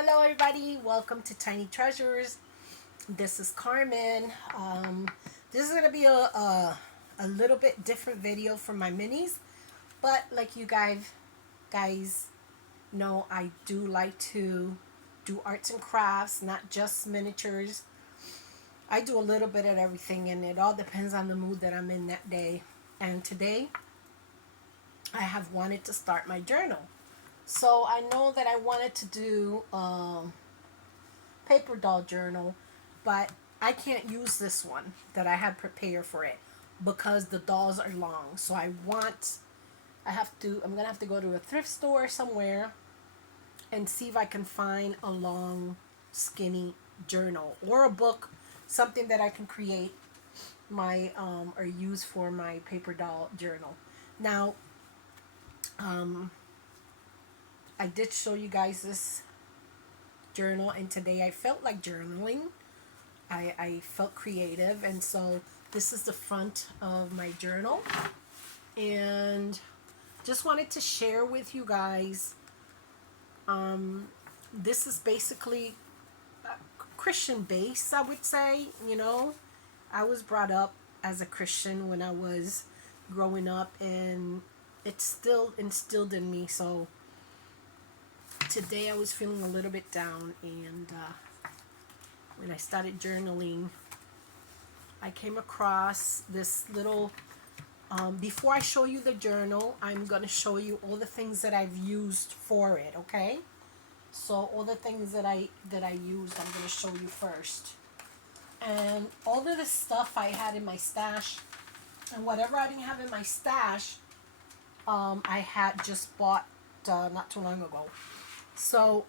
Hello, everybody. Welcome to Tiny Treasures. This is Carmen. This is gonna be a little bit different video from my minis, but like you guys know, I do like to do arts and crafts, not just miniatures. I do a little bit of everything, and it all depends on the mood that I'm in that day. And today, I have wanted to start my journal. So I know that I wanted to do paper doll journal, but I can't use this one that I had prepared for it because the dolls are long. So I'm gonna have to go to a thrift store somewhere and see if I can find a long, skinny journal or a book, something that I can create my or use for my paper doll journal. Now, I did show you guys this journal, and today I felt like journaling. I felt creative, and so this is the front of my journal, and just wanted to share with you guys. This is basically Christian based, I would say. I was brought up as a Christian when I was growing up, and it's still instilled in me. So today I was feeling a little bit down, and when I started journaling, I came across this little. Before I show you the journal, I'm going to show you all the things that I've used for it, okay? So all the things that I used, I'm going to show you first. And all of the stuff I had in my stash, and whatever I didn't have in my stash, I had just bought not too long ago. So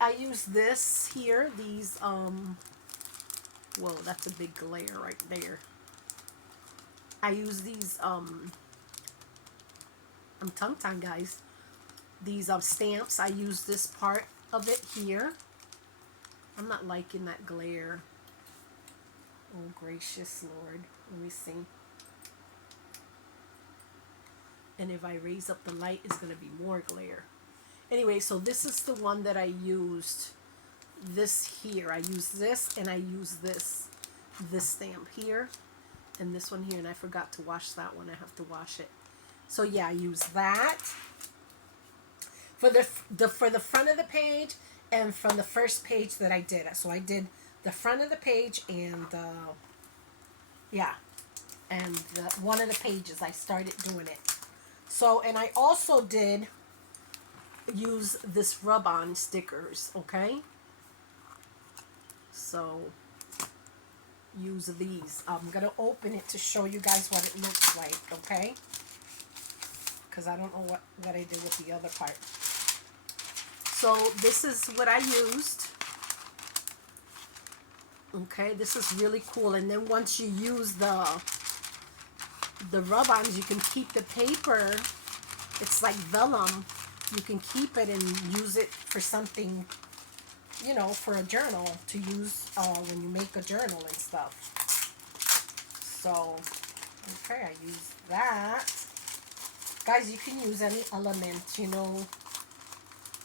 I use this here, these, whoa, that's a big glare right there. I use these, I'm tongue-tied, guys. These stamps, I use this part of it here. I'm not liking that glare. Oh, gracious Lord. Let me see. And if I raise up the light, it's going to be more glare. Anyway, so this is the one that I used. This here. I use this, and I use this stamp here. And this one here, and I forgot to wash that one. I have to wash it. So yeah, I use that for the front of the page and from the first page that I did. So I did the front of the page and one of the pages I started doing it. So, and I also did use this rub-on stickers, okay? So use these. I'm going to open it to show you guys what it looks like, okay? Because I don't know what I did with the other part. So this is what I used. Okay, this is really cool. And then once you use the rub-ons, you can keep the paper. It's like vellum. You can keep it and use it for something, for a journal to use when you make a journal and stuff. So, okay, I use that. Guys, you can use any element,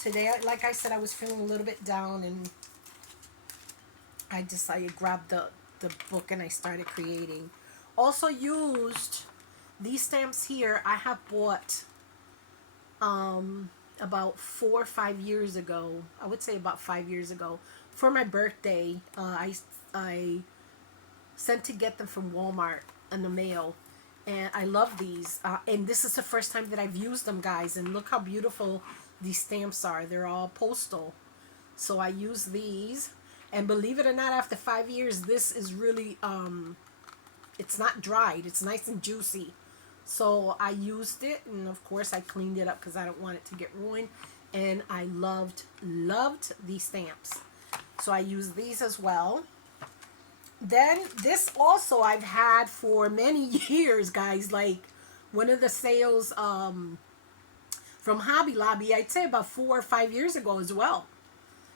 Today, like I said, I was feeling a little bit down, and I decided to grab the book and I started creating. Also used these stamps here. I have bought about 4 or 5 years ago. I would say about 5 years ago for my birthday. I sent to get them from Walmart in the mail, and I love these. And this is the first time that I've used them, guys. And look how beautiful these stamps are. They're all postal. So I use these, and believe it or not, after 5 years, this is really it's not dried. It's nice and juicy. So I used it, and of course I cleaned it up because I don't want it to get ruined. And I loved these stamps. So I use these as well. Then this also I've had for many years, guys. Like one of the sales from Hobby Lobby, I'd say about 4 or 5 years ago as well.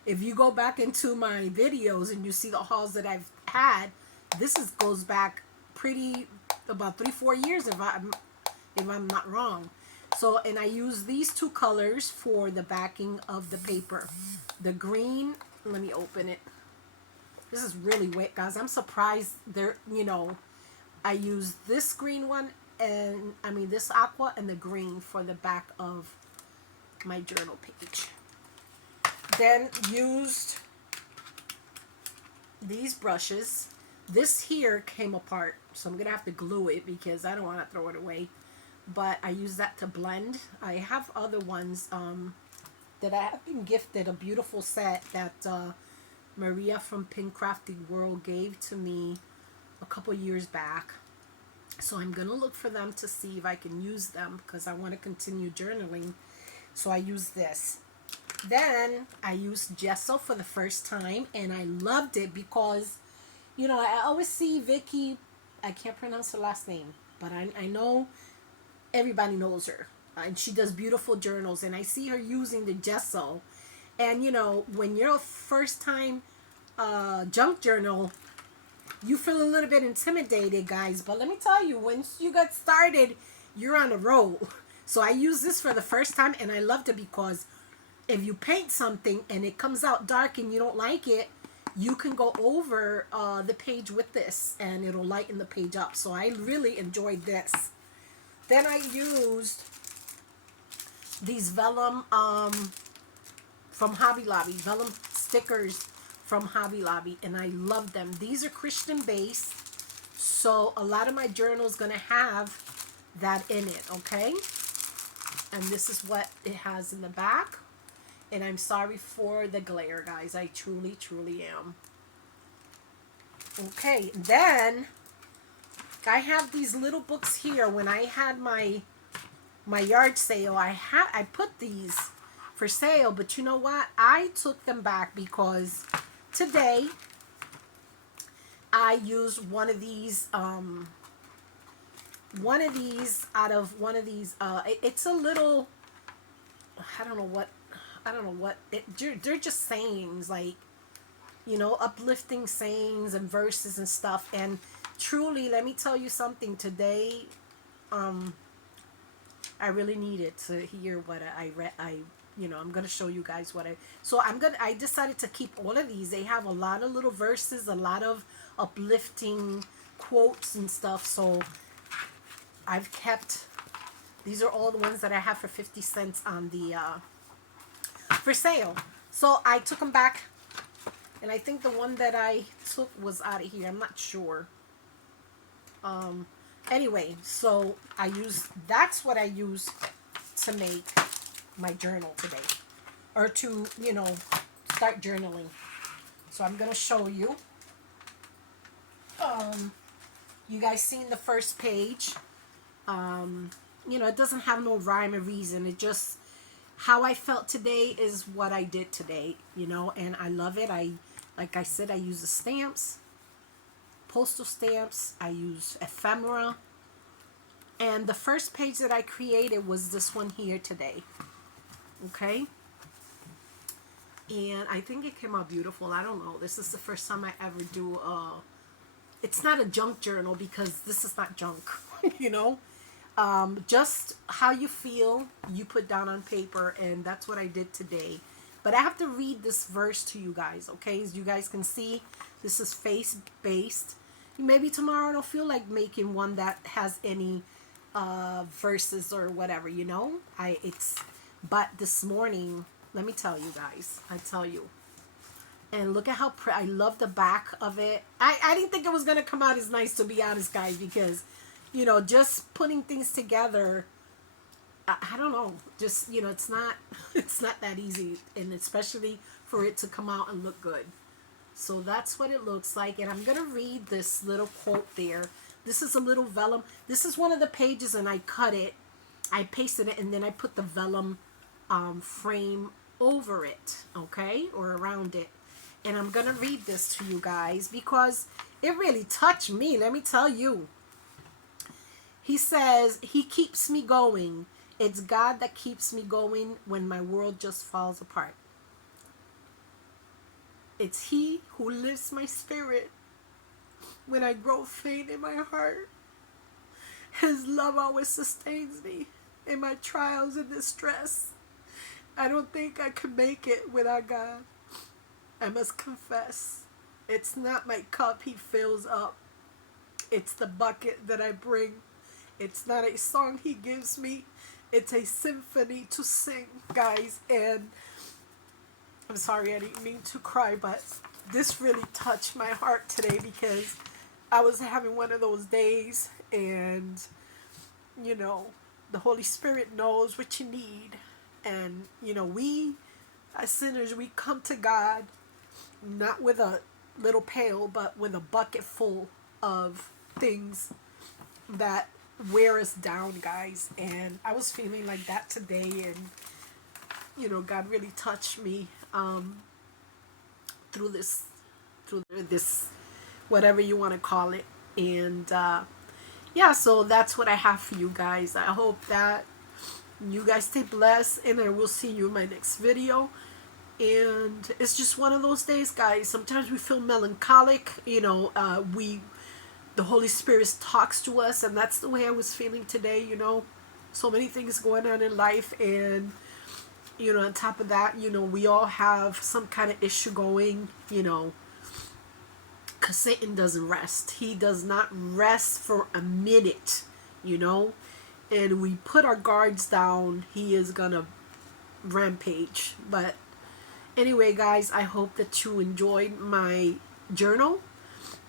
If you go back into my videos and you see the hauls that I've had, this goes back pretty about 3-4 years if I'm not wrong. So, and I use these two colors for the backing of the paper. The green, let me open it. This is really wet, guys. I'm surprised there, I use this green one and this aqua and the green for the back of my journal page. Then used these brushes. This here came apart, so I'm gonna have to glue it because I don't want to throw it away. But I use that to blend. I have other ones that I have been gifted, a beautiful set that Maria from Pink Crafted World gave to me a couple years back. So I'm gonna look for them to see if I can use them because I want to continue journaling. So I use this. Then I used gesso for the first time and I loved it because, I always see Vicky, I can't pronounce her last name, but I know everybody knows her. And she does beautiful journals and I see her using the gesso. And, when you're a first time junk journal, you feel a little bit intimidated, guys. But let me tell you, once you get started, you're on a roll. So I use this for the first time and I loved it because if you paint something and it comes out dark and you don't like it, you can go over the page with this and it'll lighten the page up. So I really enjoyed this. Then I used these vellum from Hobby Lobby, vellum stickers from Hobby Lobby, and I love them. These are Christian based, so a lot of my journal is going to have that in it, okay? And this is what it has in the back. And I'm sorry for the glare, guys. I truly, truly am. Okay, then I have these little books here. When I had my yard sale, I put these for sale, but you know what? I took them back because today I used one of these out of one of these it's a little, I don't know what they're just sayings, like, uplifting sayings and verses and stuff. And truly, let me tell you something today, I really needed to hear what I read. I'm going to show you guys I decided to keep all of these. They have a lot of little verses, a lot of uplifting quotes and stuff. So I've kept, these are all the ones that I have for 50 cents on the, for sale. So I took them back. And I think the one that I took was out of here. I'm not sure. Anyway, so that's what I use to make my journal today, or to, start journaling. So I'm going to show you. You guys seen the first page. It doesn't have no rhyme or reason. It just, how I felt today is what I did today, and I love it. Like I said, I use the stamps, postal stamps. I use ephemera. And the first page that I created was this one here today. Okay? And I think it came out beautiful. I don't know. This is the first time I ever do it's not a junk journal because this is not junk, just how you feel, you put down on paper, and that's what I did today. But I have to read this verse to you guys, okay? As you guys can see, this is faith-based. Maybe tomorrow I don't feel like making one that has any verses or whatever, but this morning, let me tell you guys, and look at how I love the back of it. I didn't think it was going to come out as nice, to be honest, guys, because, just putting things together, I don't know, just, it's not that easy, and especially for it to come out and look good. So that's what it looks like, and I'm going to read this little quote there. This is a little vellum. This is one of the pages, and I cut it, I pasted it, and then I put the vellum frame over it, okay, or around it. And I'm going to read this to you guys because it really touched me, let me tell you. He says, "He keeps me going. It's God that keeps me going when my world just falls apart. It's He who lifts my spirit when I grow faint in my heart. His love always sustains me. in my trials and distress. I don't think I could make it without God. I must confess, it's not my cup He fills up. It's the bucket that I bring. It's not a song He gives me. It's a symphony to sing, guys. And I'm sorry I didn't mean to cry, but this really touched my heart today because I was having one of those days, and you know, the Holy Spirit knows what you need. And you know, we as sinners, we come to God not with a little pail, but with a bucket full of things that wear us down, guys. And I was feeling like that today, and you know, God really touched me through this, whatever you want to call it. And yeah, so that's what I have for you guys. I hope that you guys stay blessed, and I will see you in my next video. And it's just one of those days, guys. Sometimes we feel melancholic, you know. The Holy Spirit talks to us, and that's the way I was feeling today, you know. So many things going on in life, and you know, on top of that, you know, we all have some kind of issue going, you know, because Satan doesn't rest. He does not rest for a minute, you know. And we put our guards down, he is gonna rampage. But anyway, guys, I hope that you enjoyed my journal,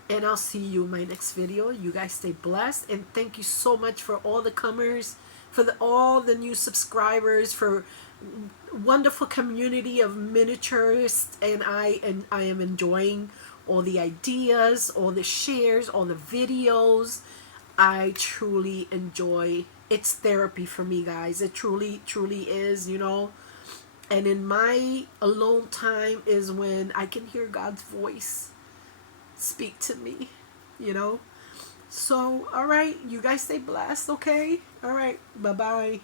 and I'll see you in my next video. You guys stay blessed, and thank you so much for all the comers, for all the new subscribers, for wonderful community of miniaturists. And I am enjoying all the ideas, all the shares, all the videos. I truly enjoy. It's therapy for me, guys. It truly is, you know. And in my alone time is when I can hear God's voice speak to me, you know. So, all right, you guys stay blessed, okay? All right, bye-bye.